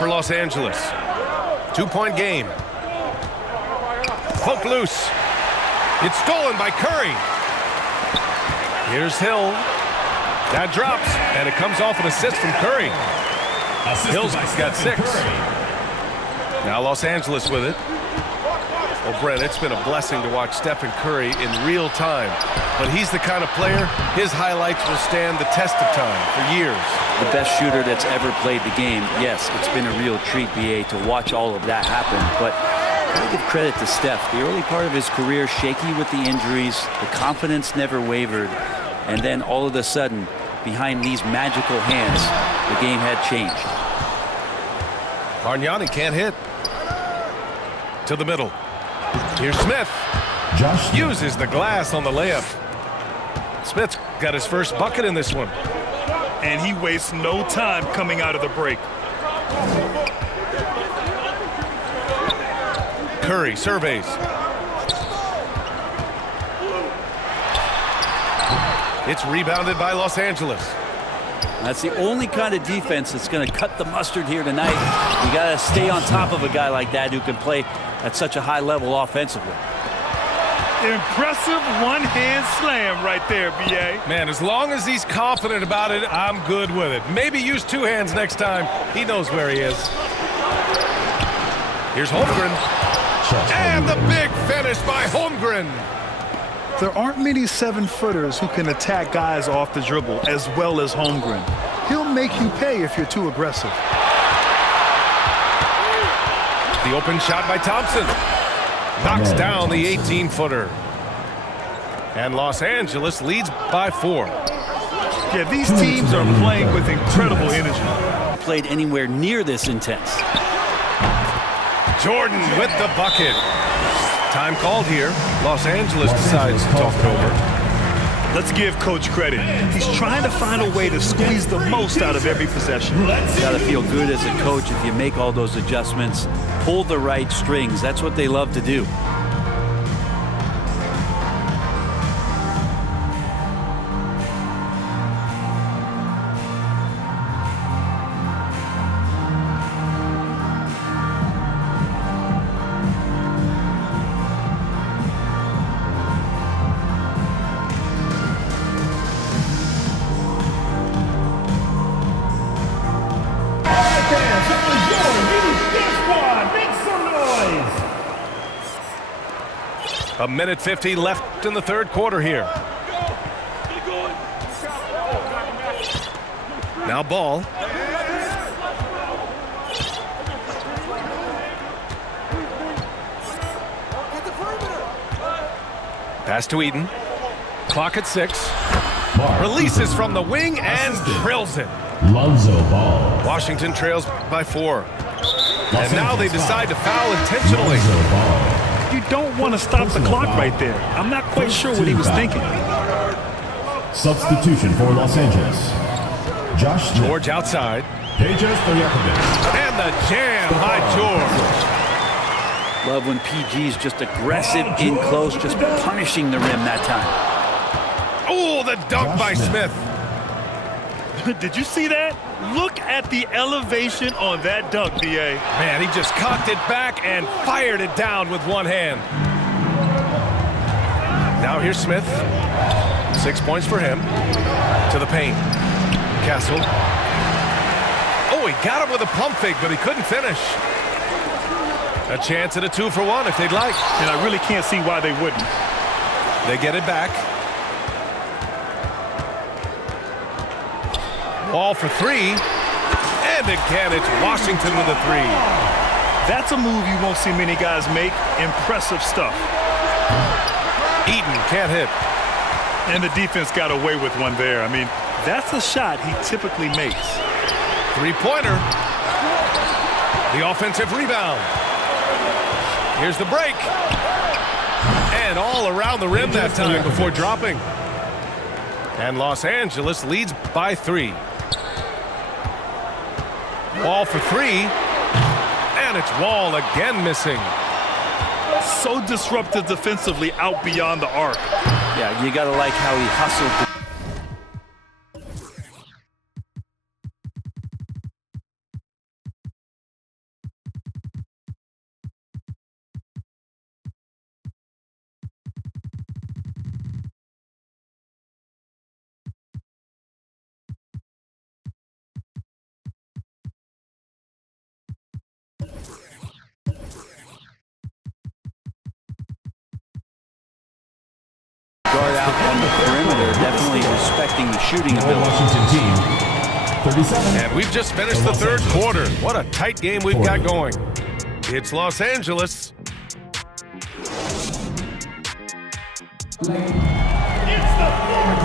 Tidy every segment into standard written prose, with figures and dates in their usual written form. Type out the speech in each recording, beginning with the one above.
for Los Angeles. 2-point game. Poke loose. It's stolen by Curry. Here's Hill. That drops, and it comes off an assist from Curry. Hill's got 6. Now Los Angeles with it. Well, Brent, it's been a blessing to watch Stephen Curry in real time. But he's the kind of player, his highlights will stand the test of time for years. The best shooter that's ever played the game. Yes, it's been a real treat, BA, to watch all of that happen. But I give credit to Steph. The early part of his career, shaky with the injuries. The confidence never wavered. And then all of a sudden, behind these magical hands, the game had changed. Bargnani can't hit. To the middle. Here's Smith. Uses the glass on the layup. Smith's got his first bucket in this one. And he wastes no time coming out of the break. Curry surveys. It's rebounded by Los Angeles. That's the only kind of defense that's going to cut the mustard here tonight. You got to stay on top of a guy like that who can play at such a high level offensively. Impressive one-hand slam right there, B.A. Man, as long as he's confident about it, I'm good with it. Maybe use 2 hands next time. He knows where he is. Here's Holmgren. And the big finish by Holmgren. There aren't many 7-footers who can attack guys off the dribble as well as Holmgren. He'll make you pay if you're too aggressive. The open shot by Thompson. Knocks down the 18-footer. And Los Angeles leads by 4. Yeah, these teams are playing with incredible energy. Played anywhere near this intense. Jordan with the bucket. Time called here. Los Angeles decides to talk it over. Let's give Coach credit. He's trying to find a way to squeeze the most out of every possession. You got to feel good as a coach if you make all those adjustments. Pull the right strings. That's what they love to do. A minute 50 left in the third quarter here. Now Ball. Pass to Eden. Clock at 6. Releases from the wing and drills it. Lonzo Ball. Washington trails by 4. And now they decide to foul intentionally. You don't want to stop the clock right there. I'm not quite sure what he was thinking. Substitution for Los Angeles. Josh George outside. Pages Stojakovic. And the jam by George. Love when PG's just aggressive in close, just punishing the rim that time. Oh, the dunk by Smith. Did you see that? Look at the elevation on that dunk, B.A. Man, he just cocked it back and fired it down with one hand. Now here's Smith. 6 points for him. To the paint. Castle. Oh, he got him with a pump fake, but he couldn't finish. A chance at a 2-for-1 if they'd like. And I really can't see why they wouldn't. They get it back. Ball for 3. And again, it's Washington with a 3. That's a move you won't see many guys make. Impressive stuff. Eaton can't hit. And the defense got away with one there. I mean, that's a shot he typically makes. 3-pointer. The offensive rebound. Here's the break. And all around the rim that time before dropping. And Los Angeles leads by 3. Wall for 3. And it's Wall again missing. So disruptive defensively out beyond the arc. Yeah, you got to like how he hustled affecting the shooting Your ability. Washington team, 37. And we've just finished the Los third Angeles. quarter. What a tight game we've got 40. going. It's Los Angeles.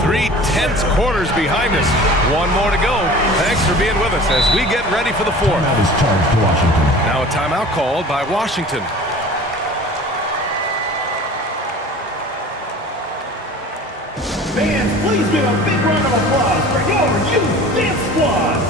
Three tense quarters behind us. One more to go. Thanks for being with us as we get ready for the fourth. That is charged to Washington. Now a timeout called by Washington. Fans, please give a big round of applause for your youth dance squad.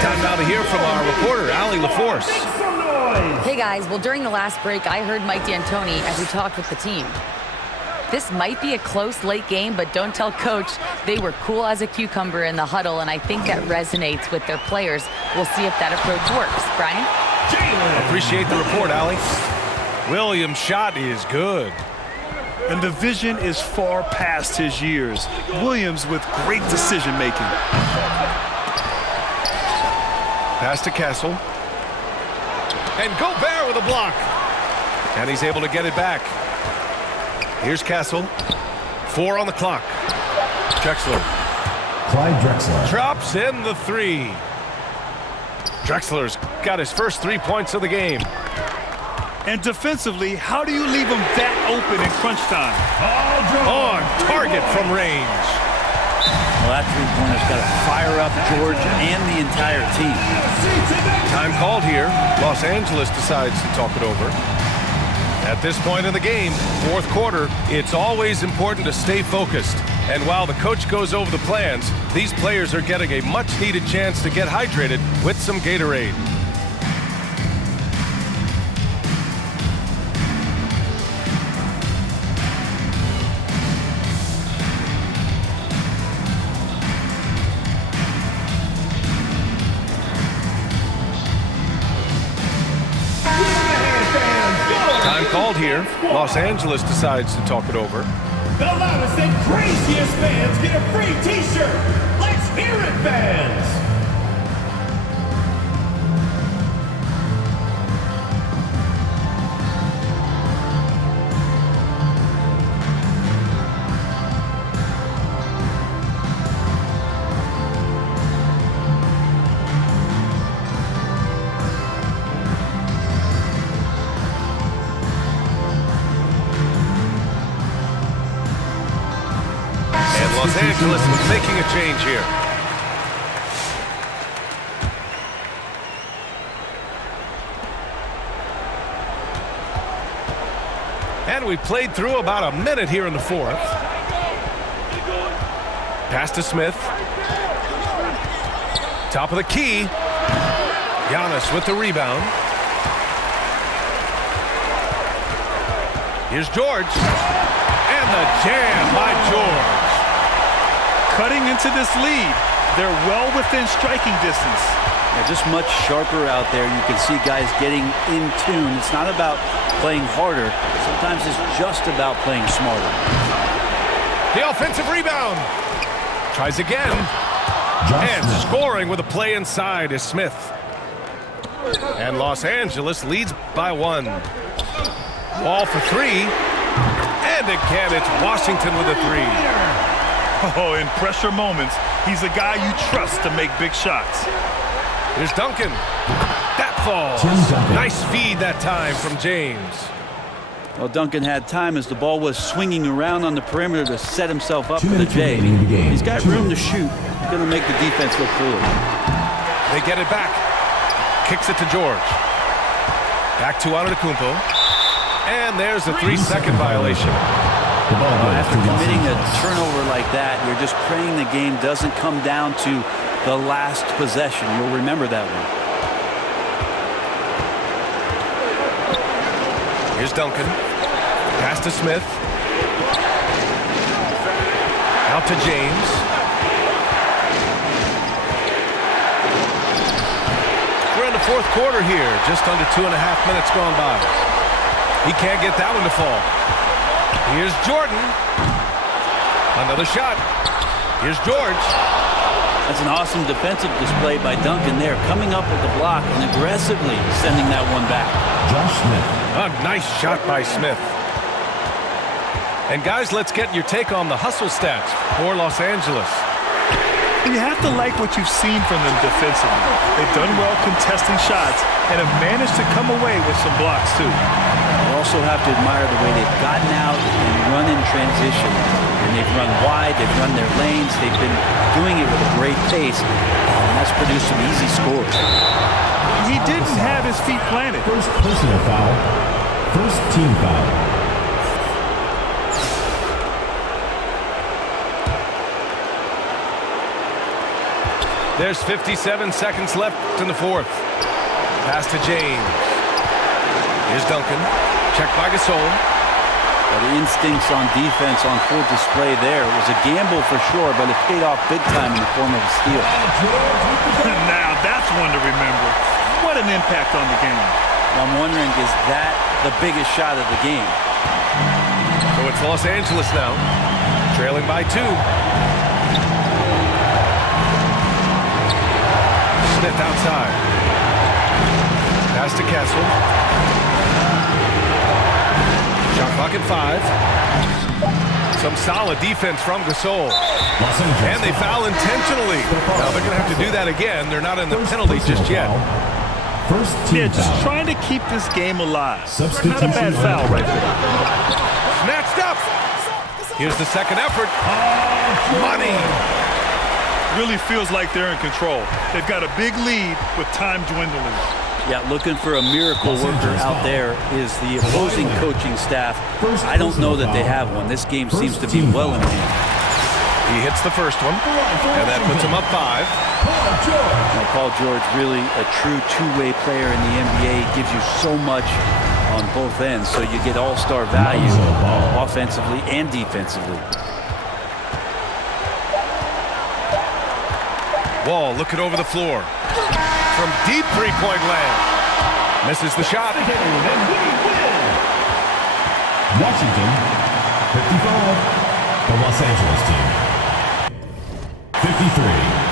Time now to hear from our reporter, Allie LaForce. Some noise. Hey guys, well during the last break, I heard Mike D'Antoni as he talked with the team. This might be a close late game, but don't tell coach. They were cool as a cucumber in the huddle, and I think that resonates with their players. We'll see if that approach works. Brian? Appreciate the report, Allie. Williams' shot is good. And the vision is far past his years. Williams with great decision-making. Pass to Castle. And Gobert with a block. And he's able to get it back. Here's Castle. 4 on the clock. Drexler Clyde Drexler. drops in the 3. Drexler's got his first 3 points of the game. And defensively, how do you leave him that open in crunch time? On target from range. Well, that three-pointer's got to fire up George and the entire team. Time called here. Los Angeles decides to talk it over. At this point in the game, fourth quarter, it's always important to stay focused. And while the coach goes over the plans, these players are getting a much-needed chance to get hydrated with some Gatorade. Time called here. Los Angeles decides to talk it over. The loudest and craziest fans get a free t-shirt. Let's hear it, fans. Los Angeles making a change here. And we played through about a minute here in the fourth. Pass to Smith. Top of the key. Giannis with the rebound. Here's George. And the jam by George. Cutting into this lead. They're well within striking distance. Yeah, just much sharper out there. You can see guys getting in tune. It's not about playing harder. Sometimes it's just about playing smarter. The offensive rebound. Tries again. And scoring with a play inside is Smith. And Los Angeles leads by 1. Ball for 3. And again, it's Washington with a 3. Oh, in pressure moments, he's a guy you trust to make big shots. Here's Duncan. That falls. Nice feed that time from James. Well, Duncan had time as the ball was swinging around on the perimeter to set himself up 2 for the minutes J. remaining in the game. He's got room to shoot. He's going to make the defense look foolish. They get it back. Kicks it to George. Back to Antetokounmpo. And there's a 3-second violation. The ball goes After to Los committing a Angeles. turnover like that, you're just praying the game doesn't come down to the last possession. You'll remember that one. Here's Duncan. Pass to Smith. Out to James. fourth quarter here. Just under 2.5 minutes gone by. He can't get that one to fall. Here's Jordan. Another shot. Here's George. That's an awesome defensive display by Duncan there, coming up with the block and aggressively sending that one back. Josh Smith. A nice shot by Smith. And guys, let's get your take on the hustle stats for Los Angeles. You have to like what you've seen from them defensively. They've done well contesting shots and have managed to come away with some blocks too. You also have to admire the way they've gotten out and run in transition. And they've run wide, they've run their lanes, they've been doing it with a great pace, and that's produced some easy scores. He didn't have his feet planted. First personal foul. First team foul. There's 57 seconds left in the fourth. Pass to James. Here's Duncan. Checked by Gasol. Well, the instincts on defense on full display there. It was a gamble for sure, but it paid off big time in the form of a steal. Now that's one to remember. What an impact on the game. I'm wondering, is that the biggest shot of the game? So it's Los Angeles now, trailing by 2. Smith outside. Pass to Kessel. Shot clock at 5. Some solid defense from Gasol. And they foul intentionally. Now they're going to have to do that again. They're not in the penalty just yet. First team Just foul. trying to keep this game alive. Not Substitution a bad foul right there. Snatched up. Here's the second effort. Money. Really feels like they're in control. They've got a big lead with time dwindling. Yeah, looking for a miracle worker out there is the opposing coaching staff. I don't know that they have one. This game seems to be well in hand. He hits the first one, and that puts him up 5. Now, Paul George, really a true two-way player in the NBA. Gives you so much on both ends, so you get all-star value offensively and defensively. Wall looking over the floor. From deep three-point land. Misses the shot. Washington, 55. The Los Angeles team, 53.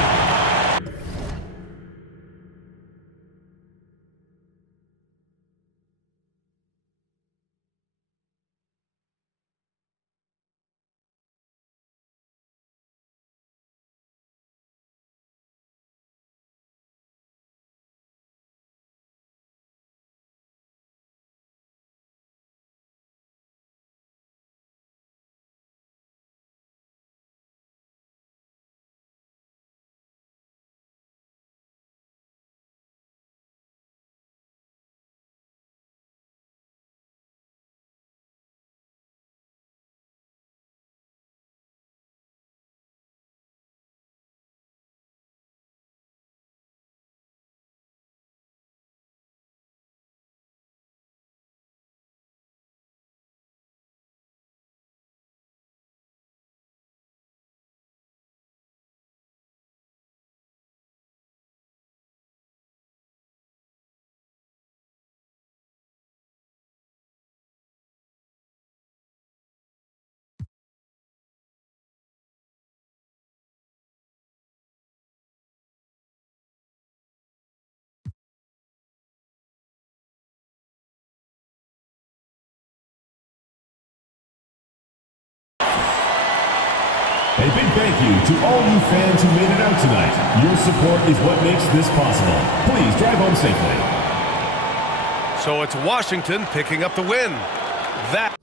A big thank you to all you fans who made it out tonight. Your support is what makes this possible. Please drive home safely. So it's Washington picking up the win. That